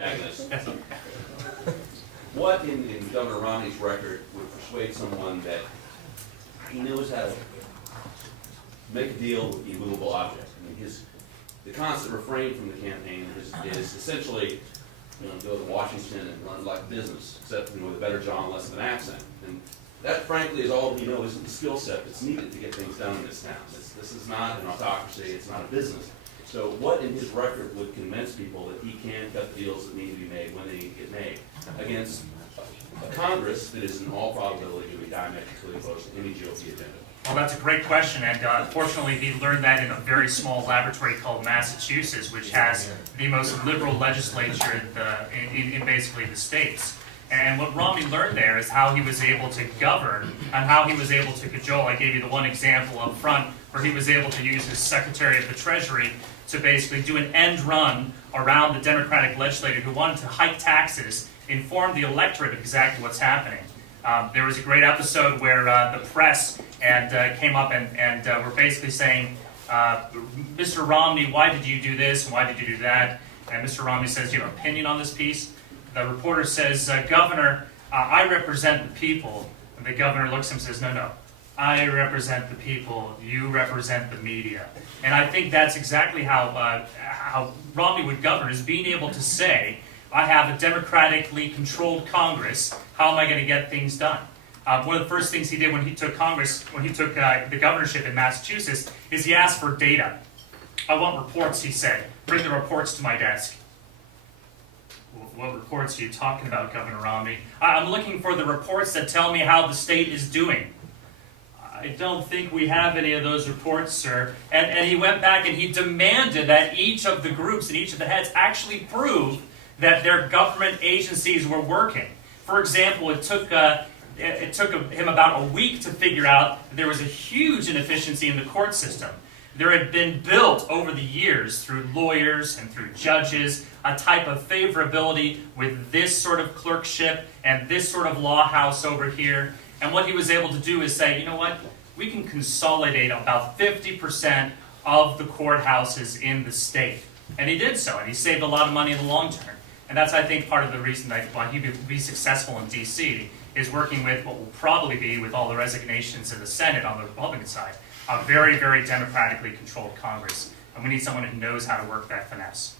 Agnes. What in Governor Romney's record would persuade someone that he knows how to make a deal with the immovable object? I mean, the constant refrain from the campaign is essentially, go to Washington and run like business, except with a better jaw and less of an accent. And that, frankly, is all he knows is the skill set that's needed to get things done in this town. This is not an autocracy. It's not a business. So what in his record would convince people that he can cut the deals that need to be made when they need to get made against a Congress that is in all probability going to be diametrically opposed to any GOP agenda? Well, that's a great question, and fortunately he learned that in a very small laboratory called Massachusetts, which has the most liberal legislature in basically the states. And what Romney learned there is how he was able to govern and how he was able to cajole. I gave you the one example up front where he was able to use his Secretary of the Treasury to basically do an end run around the Democratic legislator who wanted to hike taxes, inform the electorate of exactly what's happening. There was a great episode where the press came up and were basically saying, Mr. Romney, why did you do this and why did you do that? And Mr. Romney says, do you have an opinion on this piece? The reporter says, Governor, I represent the people. And the governor looks at him and says, no, I represent the people, you represent the media. And I think that's exactly how Romney would govern, is being able to say, I have a democratically controlled Congress, how am I going to get things done? One of the first things he did when he took the governorship in Massachusetts, is he asked for data. I want reports, he said. Bring the reports to my desk. What reports are you talking about, Governor Romney? I'm looking for the reports that tell me how the state is doing. I don't think we have any of those reports, sir. And he went back and he demanded that each of the groups and each of the heads actually prove that their government agencies were working. For example, it took him about a week to figure out that there was a huge inefficiency in the court system. There had been built over the years through lawyers and through judges a type of favorability with this sort of clerkship and this sort of law house over here. And what he was able to do is say, you know what, we can consolidate about 50% of the courthouses in the state. And he did so, and he saved a lot of money in the long term. And that's, I think, part of the reason why he would be successful in D.C. is working with what will probably be, with all the resignations in the Senate on the Republican side, a very, very democratically controlled Congress. And we need someone who knows how to work that finesse.